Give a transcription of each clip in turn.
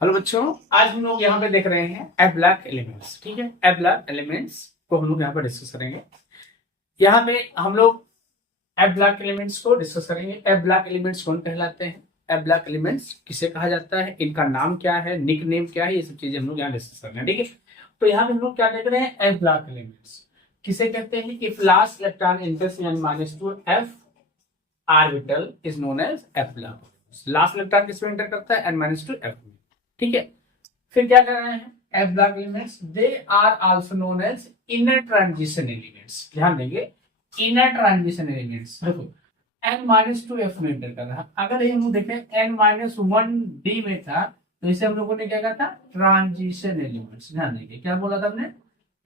Hello बच्चों, आज हम लोग यहाँ पे देख रहे हैं ए ब्लॉक एलिमेंट्स। ठीक है, ए ब्लॉक एलिमेंट्स को हम लोग यहाँ पे डिस्कस करेंगे। यहाँ पे हम लोग ए ब्लॉक एलिमेंट्स को डिस्कस करेंगे। ए ब्लॉक एलिमेंट्स कौन कहलाते हैं, ए ब्लॉक एलिमेंट्स किसे कहा जाता है, इनका नाम क्या है, निक नेम क्या है, ये सब चीजें हम लोग यहाँ डिस्कस कर रहे हैं। ठीक है, तो यहाँ पे हम लोग क्या देख रहे हैं, ए ब्लॉक एलिमेंट्स किसे कहते हैं। If last electron enters in -2 f orbital is known as f block. Last electron किसमें एंटर करता है, n-2 f में। ठीक है, फिर क्या कर रहे हैं, f block elements they are also known as inner transition elements. ध्यान देंगे, इनर ट्रांजिशन एलिमेंट्स। देखो n-2 f में एंटर कर रहा है। अगर ये हम देखें n-1 d में था तो इसे हम लोगों ने क्या कहा था, ट्रांजिशन एलिमेंट्स। ध्यान देंगे, क्या बोला था हमने,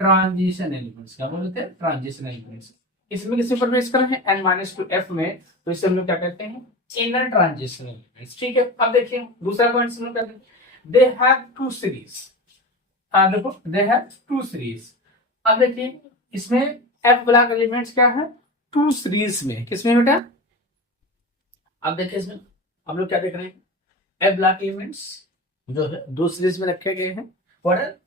ट्रांजिशन एलिमेंट्स। क्या बोले थे, ट्रांजिशन एलिमेंट्स। इसमें किसी पर बेस कर रहे हैं n-2 f में, तो इसे हम लोग क्या कहते हैं, इनर ट्रांजिशन एलिमेंट्स। ठीक है, अब देखिए दूसरा पॉइंट हम लोग कहते हैं they have two series। देखो they have two series। अब देखिए इसमें f ब्लॉक एलिमेंट्स क्या है, टू सीरीज में। किसमें बेटा, अब देखिए इसमें हम लोग क्या देख रहे हैं, f ब्लॉक एलिमेंट्स जो है दो सीरीज में रखे गए हैं। what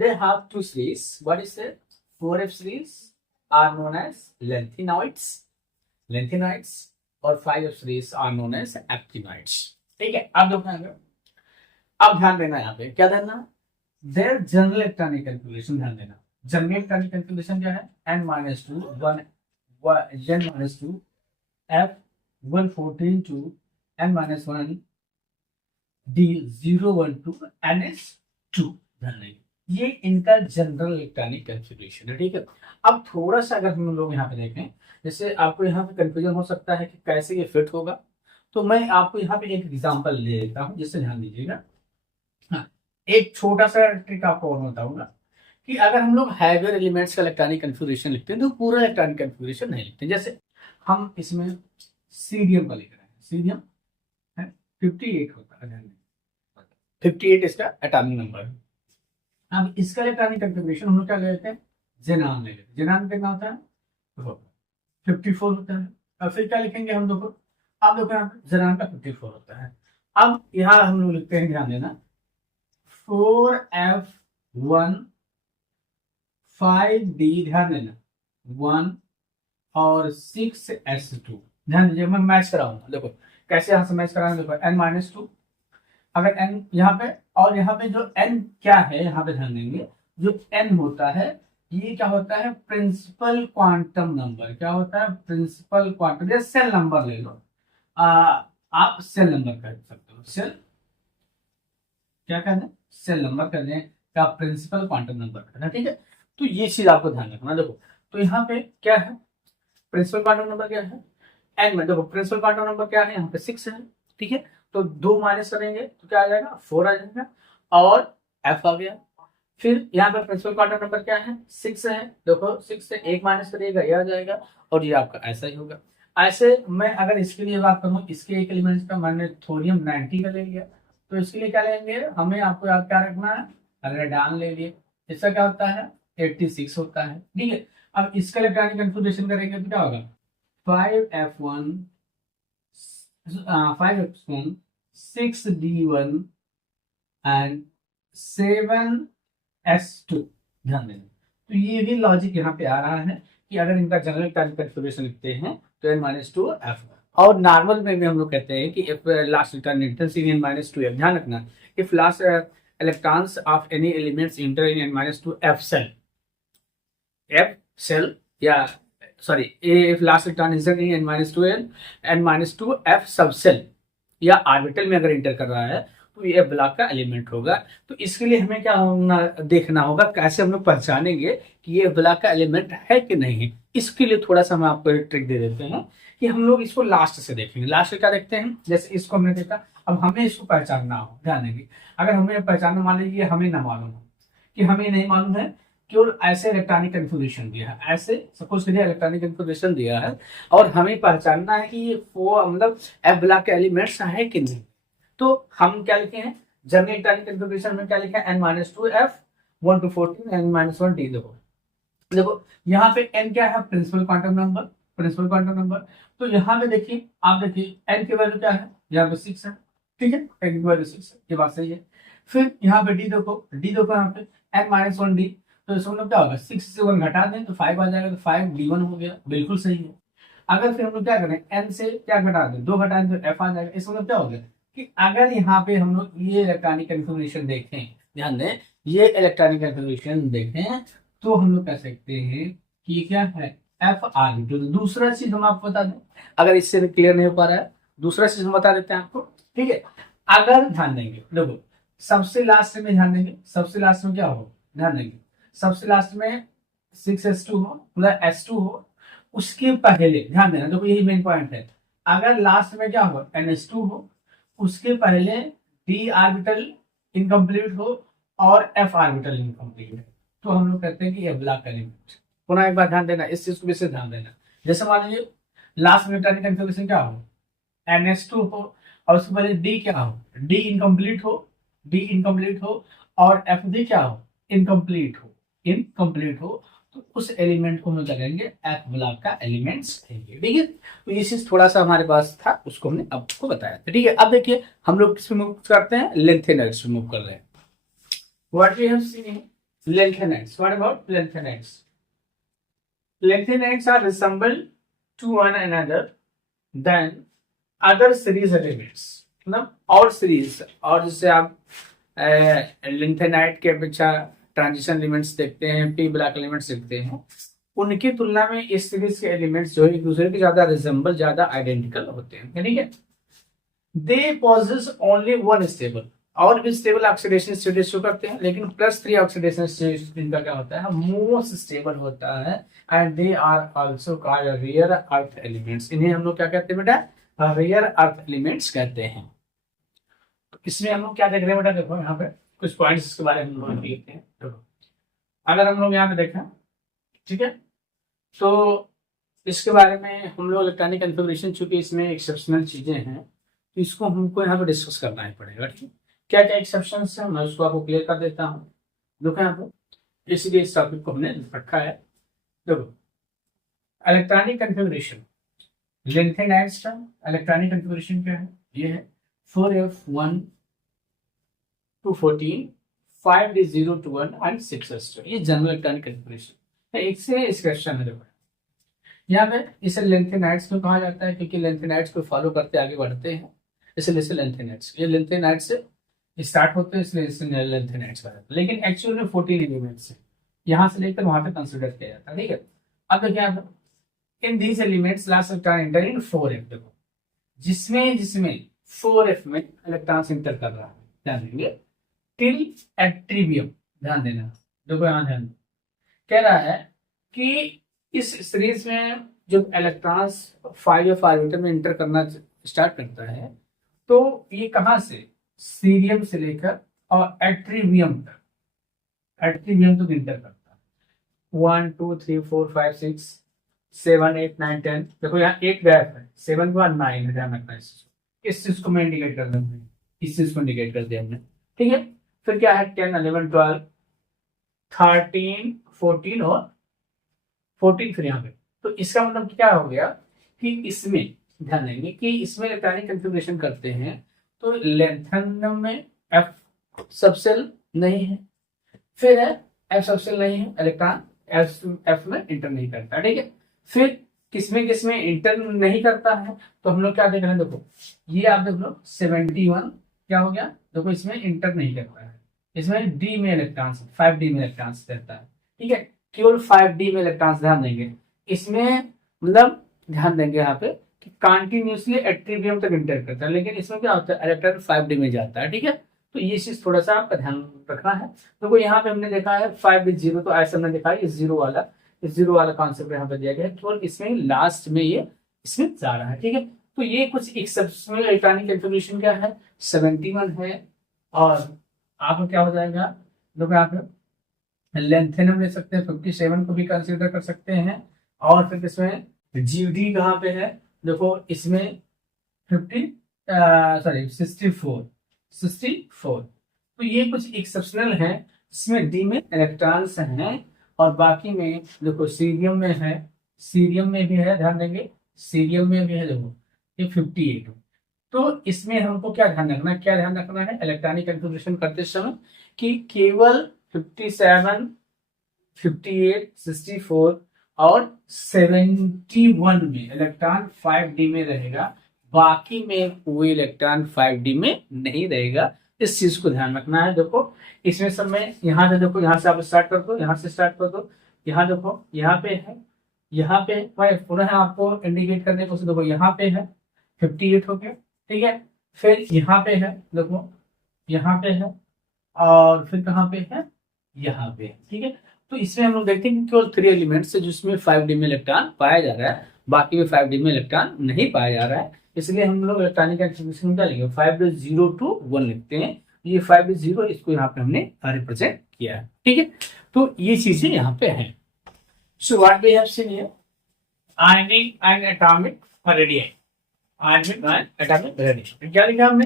they have two series, what is it, 4f series are known as lengthenoids और 5f series are known as actinoids। ठीक है, अब देखो अब ध्यान देना, यहाँ पे क्या देना, देयर जनरल इलेक्ट्रॉनिक कैलकुलेशन। ध्यान देना, जनरल इलेक्ट्रॉनिक कैलकुलेशन क्या है, n-2 n-2 f 114 to n-1 d 012 ns2। ध्यान देंगे, ये इनका जनरल इलेक्ट्रॉनिक कैलकुलेशन है। ठीक है, अब थोड़ा सा अगर हम लोग यहाँ पे देखें, जैसे आपको यहाँ पे कंफ्यूजन हो सकता है कि कैसे ये फिट होगा, तो मैं आपको यहाँ पे एक एग्जांपल ले लेता हूँ जिससे ध्यान दीजिएगा। हाँ, एक छोटा सा ट्रिक आपको और बताऊंगा कि अगर हम लोग हैवियर एलिमेंट्स का इलेक्ट्रॉनिक कन्फिगरेशन लिखते हैं तो पूरा इलेक्ट्रॉनिक कन्फिगरेशन नहीं लिखते। जैसे हम इसमें सीरियम का लिख रहे हैं, सीरियम है 58 होता है, 58 इसका एटॉमिक नंबर है। अब इसका इलेक्ट्रॉनिक कन्फिगरेशन हम लोग क्या लेते हैं, जेनान ले लेते हैं। जेनान कितना होता है, तो 54 होता है। अब फिर क्या लिखेंगे हम, देखो अब देखो यहाँ पे जेनान का 54 होता है। अब यहाँ हम लोग लिखते हैं, ध्यान देना, 4f1 5d, ध्यान देना 1 और 6s2। ध्यान दीजिए, मैं मैच कराऊंगा। देखो कैसे यहां से मैच कराएंगे, देखो n-2 अगर n यहाँ पे और यहाँ पे जो n क्या है, यहाँ पे ध्यान देंगे, जो n होता है ये क्या होता है, प्रिंसिपल क्वांटम नंबर। क्या होता है, प्रिंसिपल क्वांटम, जैसे सेल नंबर ले लो, आप सेल नंबर कह सकते हो, सेल क्या कहते हैं, सेल नंबर कहते हैं, क्या प्रिंसिपल क्वांटम नंबर कहते हैं। ठीक है, तो ये चीज आपको ध्यान रखना। देखो तो यहाँ पे क्या है, प्रिंसिपल क्वांटम नंबर क्या है, एन में। देखो प्रिंसिपल क्वांटम नंबर क्या है, यहाँ पे 6 है। ठीक है, तो 2 माइनस करेंगे तो क्या आ जाएगा, 4 आ जाएगा और एफ आ गया। फिर यहाँ पे प्रिंसिपल क्वांटम नंबर क्या है, 6 है। देखो 6 से 1 माइनस करिएगा, ये आ जाएगा और ये आपका ऐसा ही होगा। ऐसे मैं अगर इसके लिए बात करूँ, इसके एक एलिमेंट का मैंने थोरियम 90 का ले लिया, तो इसके लिए क्या लेंगे, हमें आपको याद क्या रखना है, रेडान ले लिए। इसका क्या होता है, 86 होता है। ठीक है, अब इसका इलेक्ट्रॉनिक कन्फिगरेशन करेंगे तो क्या होगा, 5f1 5f1 6d1 and 7s2। ध्यान देना, तो ये भी लॉजिक यहाँ पे आ रहा है कि अगर इनका जनरल इलेक्ट्रॉनिक कन्फिगरेशन लिखते हैं तो n-2 f, और नॉर्मल में भी हम लोग कहते हैं कि if last electron enters in n-2 f। ध्यान रखना, if last electrons of any elements enter in n-2 f cell, f cell या sorry if last electron enter in n-2 l n-2 f subcell या orbital में अगर inter कर रहा है तो ये ब्लॉक का एलिमेंट होगा। तो इसके लिए हमें क्या होना, देखना होगा कैसे हम लोग पहचानेंगे कि ये ब्लॉक का एलिमेंट है कि नहीं है। इसके लिए थोड़ा सा हम आपको एक ट्रिक दे देते हैं कि हम लोग इसको लास्ट से देखेंगे। लास्ट से क्या देखते हैं, जैसे इसको हमने देखा, अब हमें इसको पहचानना हो, ध्यान देंगे, अगर हमें पहचानना, मान लीजिए हमें ना मालूम हो, कि हमें नहीं मालूम है केवल ऐसे इलेक्ट्रॉनिक कन्फिगरेशन दिया है, ऐसे सपोज करिए इलेक्ट्रॉनिक कन्फिगरेशन दिया है और हमें पहचानना है कि ये वो मतलब एफ ब्लॉक के एलिमेंट्स है कि नहीं, तो हम क्या लिखे हैं, जनरल इलेक्ट्रॉनिक कन्फिगरेशन में क्या लिखा है, n-2 f 1 to 14 n-1 d। देखो देखो यहाँ पे n क्या है, principal quantum number, principal quantum number. तो यहाँ पे देखिए, आप देखिए n की वैल्यू क्या है, यहाँ पे 6 है। ठीक है, टेक्निकल रिसोर्स, ये बात सही है। फिर यहाँ पे डी देखो यहाँ पे n-1d, तो इसमें मतलब क्या होगा, 6 से 1 घटा दें तो 5 आ जाएगा, तो 5d1 हो गया, बिल्कुल सही है। अगर फिर हम लोग क्या करें, n से क्या घटा दें, 2 घटा दें तो f आ जाएगा। इसमें मतलब क्या हो गया कि अगर यहाँ पे हम लोग ये इलेक्ट्रॉनिक कन्फिग्रेशन देखें, ध्यान दें, ये इलेक्ट्रॉनिक कन्फिग्रेशन देखें, तो हम लोग कह सकते हैं कि ये क्या है, एफ आर्बिटल। दूसरा चीज हम आपको बता दें, अगर इससे क्लियर नहीं हो पा रहा है, दूसरा चीज हम बता देते हैं आपको, ठीक है। अगर ध्यान देंगे, देखो सबसे लास्ट में ध्यान देंगे, सबसे लास्ट में क्या हो, ध्यान देंगे, सबसे लास्ट में 6s2 हो, मतलब s2 हो, उसके पहले ध्यान देना, देखो यही मेन पॉइंट है। अगर लास्ट में क्या हो, ns2 हो, उसके पहले d ऑर्बिटल इनकम्प्लीट हो और f ऑर्बिटल इनकम्प्लीट है, तो हम लोग कहते हैं कि ये ब्लॉक एलिमेंट। पुनः एक बार ध्यान देना, इस चीज को विशेष ध्यान देना। जैसे मान लीजिए लास्ट में इलेक्ट्रॉनिक कन्फिग्रेशन क्या हो, ns2 हो, और उसके पहले d क्या हो, d इनकम्प्लीट हो और f भी क्या हो, इनकम्प्लीट हो, तो उस एलिमेंट को हम लगाएंगे एफ ब्लॉक का एलिमेंट्स कहेंगे, ठीक है। तो ये चीज थोड़ा सा हमारे पास था, उसको हमने आपको बताया था, ठीक है। अब देखिए हम लोग किस पे मूव करते हैं, लेंथेनाइड्स पे मूव कर रहे हैं। What we have seen lanthanides, what about lanthanides? Lanthanides are resemble to one another than other series elements, मतलब और सीरीज, और जैसे आप लेंथेनाइड के अपेक्षा ट्रांजिशन एलिमेंट्स देखते हैं, पी ब्लॉक एलिमेंट्स देखते हैं, उनकी तुलना में इस सीरीज के एलिमेंट्स जो एक दूसरे के ज्यादा रिजेंबल, ज्यादा आइडेंटिकल होते हैं, ठीक है। दे पॉजेस ओनली वन स्टेबल, और भी स्टेबल ऑक्सीडेशन स्टेट शो करते हैं, लेकिन +3 ऑक्सीडेशन स्टेट इनका क्या होता है, मोस्ट स्टेबल होता है, and they are also called rare earth elements. इन्हें हम लोग क्या कहते हैं बेटा, रेयर अर्थ एलिमेंट्स कहते हैं। तो इसमें हम लोग क्या देख रहे हैं बेटा, देखो यहाँ पे कुछ पॉइंट्स इसके बारे में हम देखते हैं। देखो अगर हम लोग यहाँ पे देखें, ठीक है, तो इसके बारे में हम लोग इलेक्ट्रॉनिक कन्फिग्रेशन, चूंकि इसमें एक्सेप्शनल चीजें हैं, तो इसको हमको यहाँ पे डिस्कस करना ही पड़ेगा, ठीक है। क्या क्या एक्सेप्शन है मैं उसको आपको क्लियर कर देता हूँ। देखो यहाँ पे इसीलिए इस टॉपिक को हमने रखा है। देखो इलेक्ट्रॉनिक कन्फिग्रेशन, लेंथेनाइड्स का इलेक्ट्रॉनिक कन्फिग्रेशन क्या है, ये है 4f1 to 14, 5d0 to 1 and 6s2, ये जनरल इलेक्ट्रॉनिक कन्फिग्रेशन है। एक से एक्सेप्शन है, देखो यहाँ पे इसे लेंथेनाइड्स क्यों कहा जाता है, क्योंकि लेंथेनाइड्स को फॉलो करते आगे बढ़ते हैं, इसलिए इसे लेंथेनाइड्स, ये लेंथेनाइड्स से स्टार्ट होते हैं, इसलिए इसे लेंथेनाइड्स कहा जाता है। लेकिन एक्चुअल में 14 एलिमेंट्स है, यहाँ से लेकर वहां तक कंसिडर किया जाता है, ठीक है। अब देखिए यहाँ पे in these elements last electron enter in 4f, देखो जिसमें 4f में इलेक्ट्रॉन इंटर कर रहा है, ध्यान देंगे, टिल एट्रीबियम, ध्यान देना, देखो यहाँ ध्यान कह रहा है कि इस सीरीज में जब इलेक्ट्रॉन्स 5f ऑर्बिटल में इंटर करना स्टार्ट करता है, तो ये कहां से, सीरियम से लेकर और एट्रीबियम तक, एट्रीबियम तक इंटर करता है। 1 2 3 4 5 6 7 8 9 10, देखो यहाँ 8 गैप है, 7 के बाद 9 है, ध्यान रखना इस चीज को मैं इंडिकेट कर दिया, इस चीज को इंडिकेट कर दिया हमने, ठीक है। फिर क्या है 10 11 12 13 14 और 14 फिर यहाँ पे, तो इसका मतलब क्या हो गया कि इसमें ध्यान देंगे कि इसमें इलेक्ट्रॉनिक कन्फिग्रेशन करते हैं, तो लेंथेनम में एफ सबसेल नहीं है, फिर है एफ सबसेल नहीं है, इलेक्ट्रॉन एफ में इंटर नहीं करता, ठीक है। फिर किसमें इंटर नहीं करता है, तो हम लोग क्या देख रहे हैं, देखो ये आप देख लो 71 क्या हो गया, देखो इसमें इंटर नहीं करता है, इसमें डी में इलेक्ट्रॉन 5d में इलेक्ट्रॉन रहता है, ठीक है। केवल 5d में इलेक्ट्रॉन्स, ध्यान देंगे इसमें, मतलब ध्यान देंगे यहाँ पे कि कंटिन्यूसली एट्रीबियम तक इंटर करता है, लेकिन इसमें क्या होता है, इलेक्ट्रॉन 5d में जाता है, ठीक है। तो ये चीज थोड़ा सा आपका ध्यान रखना है। तो यहाँ पे हमने देखा है 5d0, तो ऐसा हमने देखा है इस जीरो वाला कॉन्सेप्ट यहाँ पे दिया गया है, केवल इसमें लास्ट में ये इसमें जा रहा है, ठीक है। तो ये कुछ एक्सेप्शनल इलेक्ट्रॉनिक कन्फिग्रेशन क्या है, 71 है, और आपको क्या हो जाएगा, देखो यहाँ पे लेंथेनम ले सकते हैं, 57 को भी कंसीडर कर सकते हैं, और फिर इसमें जीडी कहाँ पे है, देखो इसमें 64, तो ये कुछ एक्सेप्शनल है, इसमें डी में इलेक्ट्रॉन्स हैं, और बाकी में देखो सीरियम में भी है, ध्यान देंगे सीरियम में भी है, देखो ये 58, तो इसमें हमको क्या ध्यान रखना है, क्या ध्यान रखना है इलेक्ट्रॉनिक कन्फिग्रेशन करते समय कि केवल 57, 58, 64 और 71 में इलेक्ट्रॉन 5D में रहेगा, बाकी में कोई इलेक्ट्रॉन 5D में नहीं रहेगा। इस चीज को ध्यान रखना है। देखो इसमें सब में यहाँ से देखो, यहाँ से आप स्टार्ट कर दो, यहाँ से स्टार्ट कर दो, यहाँ देखो यहाँ पे है, यहाँ पे मैं पुनः आपको इंडिकेट करने को देखो, यहाँ पे है 58 हो गया, ठीक है। फिर यहाँ पे है देखो, यहाँ पे है, और फिर कहाँ पे है, यहाँ पे, ठीक है। तो इसमें हम लोग देखते हैं कि केवल 3 एलिमेंट्स है जिसमें 5D में इलेक्ट्रॉन पाया जा रहा है, बाकी में 5D में इलेक्ट्रॉन नहीं पाया जा रहा है। इसलिए हम लोग इलेक्ट्रॉनिक एक्टिविटी क्या लिखेंगे, 5D0 to 1 लिखते हैं। ये 5D0 इसको यहाँ पे हमने रिप्रेजेंट किया है, ठीक है। तो ये चीजें यहाँ पे है। So what we have seen here, ionic and atomic radii, ionic and atomic radii, क्या लिखा हमने,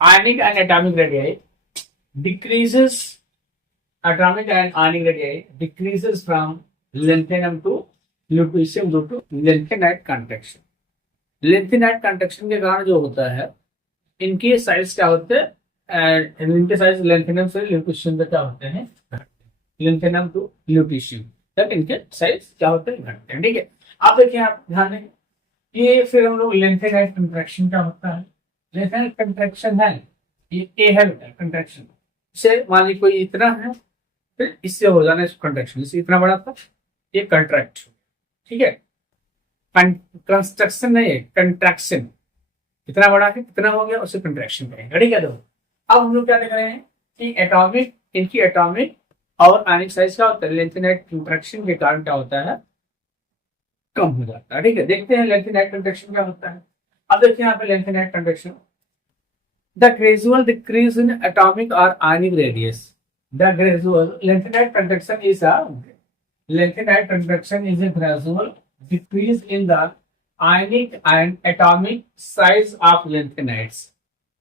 ionic and atomic radii decreases, atomic and ionic radii decreases from lanthanum to lutetium due to lanthanide contraction। lanthanide contraction के कारण जो होता है, इनके size क्या होते हैं, इनके साइज lanthanum से lutetium तक क्या होते हैं, lanthanum to lutetium तक इनके साइज क्या होते हैं, घटते हैं, ठीक है। आप देखिए, आप ध्यान दें, ये फिर हम लोग lanthanide contraction क्या होता है, lanthanide contraction है, ये A है बेटा कंट्रैक्शन से, मान ली कोई इतना है, फिर इससे हो जाना है कंट्रैक्शन, इससे इतना बड़ा था, ये कंट्रैक्ट, ठीक है। कंस्ट्रक्शन नहीं है, कंट्रैक्शन, इतना बड़ा है कितना हो गया, उससे कंट्रैक्शन करेंगे, ठीक है। तो अब हम लोग क्या देख रहे हैं कि एटॉमिक, इनकी एटॉमिक और आयनिक साइज क्या होता है, लैंथेनाइड कंट्रैक्शन के कारण क्या होता है, कम हो जाता है, ठीक है। देखते हैं लैंथेनाइड कंट्रैक्शन क्या होता है। अब देखिए यहाँ पे lanthanide contraction, the gradual decrease in atomic or ionic radius, the gradual lanthanide contraction is a gradual decrease in the ionic and atomic size of lanthanides।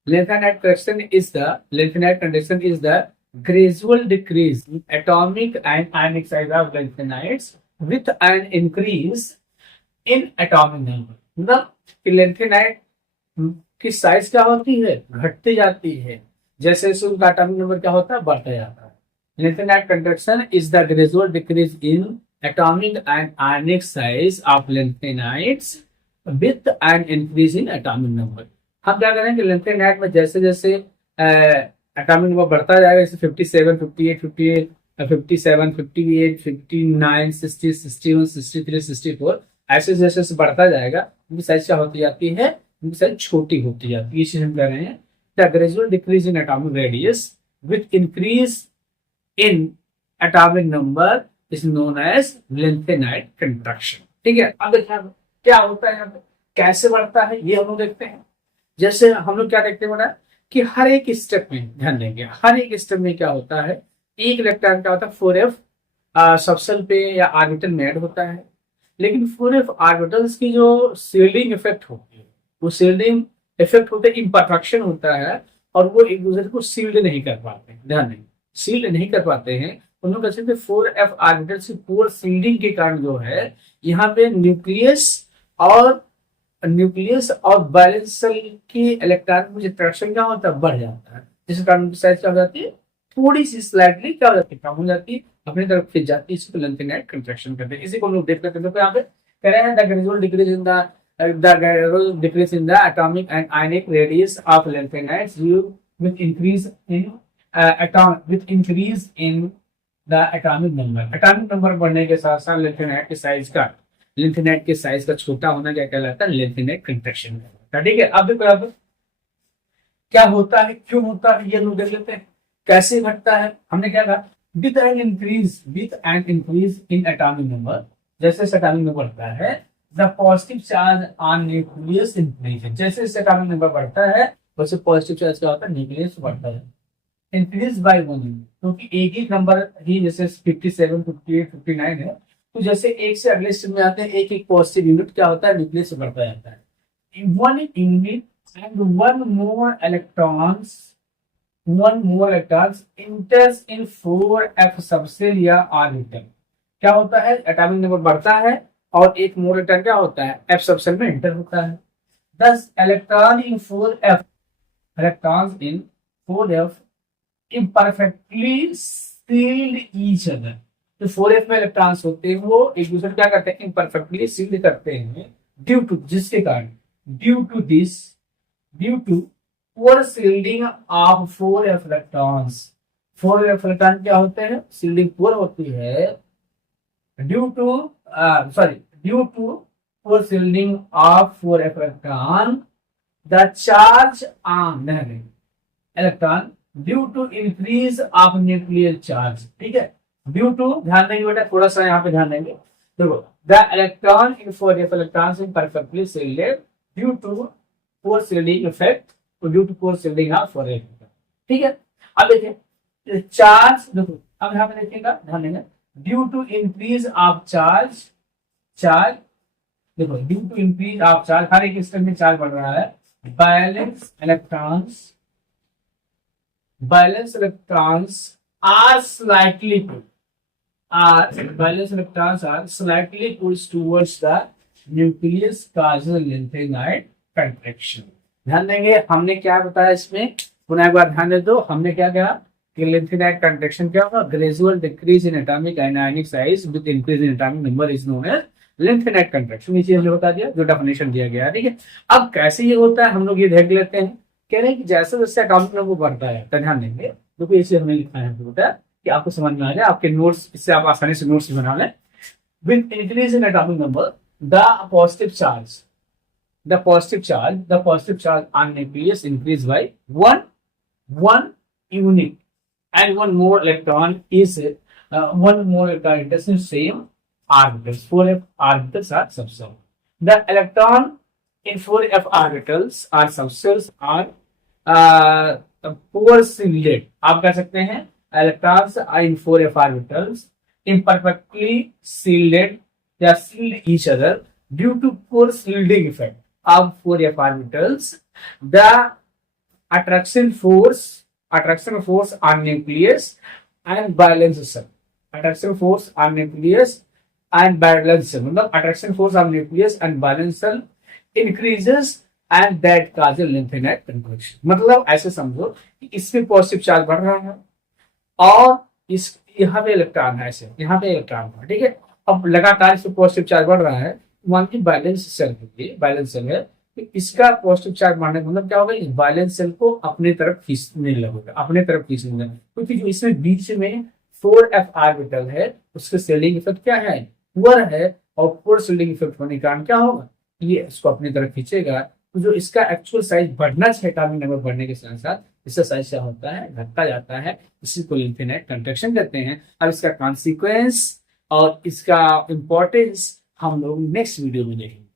lanthanide contraction is the gradual decrease in atomic and ionic size of lanthanides with an increase in atomic number। मतलब lanthanide की size क्या होती है, घटती जाती है, जैसे जैसे उनका एटॉमिक नंबर क्या होता है, बढ़ता जाता है। lanthanide contraction is the gradual decrease in atomic and ionic size of lanthanides with an increase in atomic number। हम क्या करेंगे, lanthanide में जैसे जैसे एटॉमिक नंबर बढ़ता जाएगा, जैसे 57, 58, 58, 57, 58, 59, 60, 61, 63, 64, ऐसे जैसे बढ़ता जाएगा, उनकी साइज क्या होती जाती है, उनकी साइज छोटी होती जाती है। इसे हम कह रहे हैं the gradual decrease in atomic radius with increase in atomic number is known as lanthanide contraction, ठीक है। अब देखिए क्या होता है यहाँ पे, कैसे बढ़ता है, ये हम लोग देखते हैं। जैसे हम लोग क्या देखते हैं बड़ा कि हर एक स्टेप में ध्यान देंगे, हर एक स्टेप में क्या होता है, एक इलेक्ट्रॉन क्या होता है 4f सबसेल पे या ऑर्बिटल में ऐड होता है, लेकिन 4f ऑर्बिटल्स की जो शील्डिंग इफेक्ट होती है, वो शील्डिंग इफेक्ट होता है, इम्परफेक्शन होता है, और वो एक दूसरे को सील्ड नहीं कर पाते, ध्यान दें, सील्ड नहीं कर पाते हैं। उन लोग कहते हैं 4f ऑर्बिटल से पोर सील्डिंग के कारण जो है, यहाँ पे न्यूक्लियस और बैलेंस सेल की इलेक्ट्रॉन में इंटरेक्शन क्या होता है, बढ़ जाता है, जिस कारण साइज क्या हो जाती है, थोड़ी सी स्लाइटली क्या हो जाती है, कम हो जाती है, अपनी तरफ खिंच जाती है, इसको लैंथेनाइड कंट्रैक्शन कहते हैं। इसी को हम लोग देख लेते हैं। तो यहाँ पे कह रहे हैं the gradual decrease in the gradual decrease in the atomic and ionic radius of lanthanides with increase in the atomic number। atomic number बढ़ने के साथ साथ lanthanide के साइज का छोटा होना क्या कहलाता है, lanthanide contraction कहलाता है, ठीक है। अब देखो अब क्या होता है, क्यों होता है, ये लोग देख लेते हैं कैसे घटता है। हमने क्या कहा, with an increase in atomic number, जैसे atomic number बढ़ता है, the positive charge on nucleus increases, जैसे एटॉमिक नंबर बढ़ता है वैसे पॉजिटिव चार्ज क्या होता है, न्यूक्लियस बढ़ता है, इंक्रीज बाय 1, क्योंकि एक ही नंबर ही जैसे 57, 58, 59 है, तो जैसे एक से अगले स्टेप में आते हैं एक एक पॉजिटिव यूनिट क्या होता है, न्यूक्लियस बढ़ता जाता है। 1 unit and 1 more electrons enters in 4f subshell या ऑर्बिटल। क्या होता है, एटॉमिक नंबर बढ़ता है और एक मोर इलेक्ट्रॉन क्या होता है, एफ सबसेल में एंटर होता है। Thus, electron in 4f, electrons in 4f imperfectly sealed each other. जो 4f में इलेक्ट्रॉन्स होते हैं वो एक दूसरे क्या करते हैं, इम्परफेक्टली सील्ड करते हैं, ड्यू टू जिसके कारण, due to poor shielding of 4f electrons. 4f electron क्या होते हैं, सील्डिंग पुअर होती है due to poor shielding of 4f electron, the charge on electron due to increase of nuclear charge. ठीक है, ड्यू टू ध्यान देंगे बेटा, थोड़ा सा यहाँ पे ध्यान देंगे। देखो, the electron in 4f electrons in perfectly shielded due to poor shielding effect, due to poor shielding of 4f। ठीक है, अब देखिए चार्ज, देखो अब यहाँ पे देखिएगा, ध्यान देंगे, due to increase of charge, देखो due to increase of charge, हर एक स्टेप में चार्ज बढ़ रहा है। Valence electrons are slightly pulled, valence electrons are slightly pulled towards the nucleus causing lengthened contraction। ध्यान देंगे, हमने क्या बताया इसमें, पुनः एक बार ध्यान दे दो, हमने क्या कहा कि lengthened contraction क्या होगा, gradual decrease in atomic and ionic size with increase in atomic number is known as lengthened contraction। नीचे हमने बता दिया, जो डेफिनेशन दिया गया है। ठीक है, अब कैसे ये होता है हम लोग ये देख लेते हैं। कह रहे हैं कि जैसे जैसे एटॉमिक नंबर बढ़ता है, तो ध्यान देंगे, क्योंकि इसे हमने लिखा है बेटा कि आपको समझ में आ जाए, आपके नोट्स, इससे आप आसानी से नोट्स बना लें। With increase in atomic number, the positive charge on nucleus increase by one unit and one more electron is in same orbitals. 4f orbitals are subcells. The electron in 4f orbitals or subcells are poor shielded। आप कह सकते हैं electrons in 4f orbitals imperfectly shielded, they shield each other due to poor shielding effect of 4f orbitals। The attraction force on nucleus and valence shell, attraction force on nucleus and valence shell, मतलब attraction force on nucleus and valence shell increases and that causes lengthened contraction। मतलब ऐसे समझो कि इसमें positive charge बढ़ रहा है और इस यहाँ पे इलेक्ट्रॉन है, ऐसे यहाँ पे इलेक्ट्रॉन है। ठीक है, अब लगातार इसमें पॉजिटिव चार्ज बढ़ रहा है, मान की बैलेंस सेल है, बैलेंस सेल है, इसका पॉजिटिव चार्ज बढ़ने का मतलब क्या होगा, इस बैलेंस सेल को अपने तरफ खींचने लगेगा, क्योंकि जो इसमें बीच में 4f ऑर्बिटल है उसके सील्डिंग इफेक्ट क्या है, पुअर है, और पुअर सील्डिंग इफेक्ट होने के कारण क्या होगा, ये इसको अपनी तरफ खींचेगा। तो जो इसका एक्चुअल साइज बढ़ना चाहिए, एटॉमिक नंबर बढ़ने के साथ साथ इसका साइज क्या होता है, घटता जाता है, इसी को लिम्फेनाइट कंट्रैक्शन कहते हैं। अब इसका कॉन्सिक्वेंस और इसका इंपॉर्टेंस हम लोग नेक्स्ट वीडियो में देखेंगे।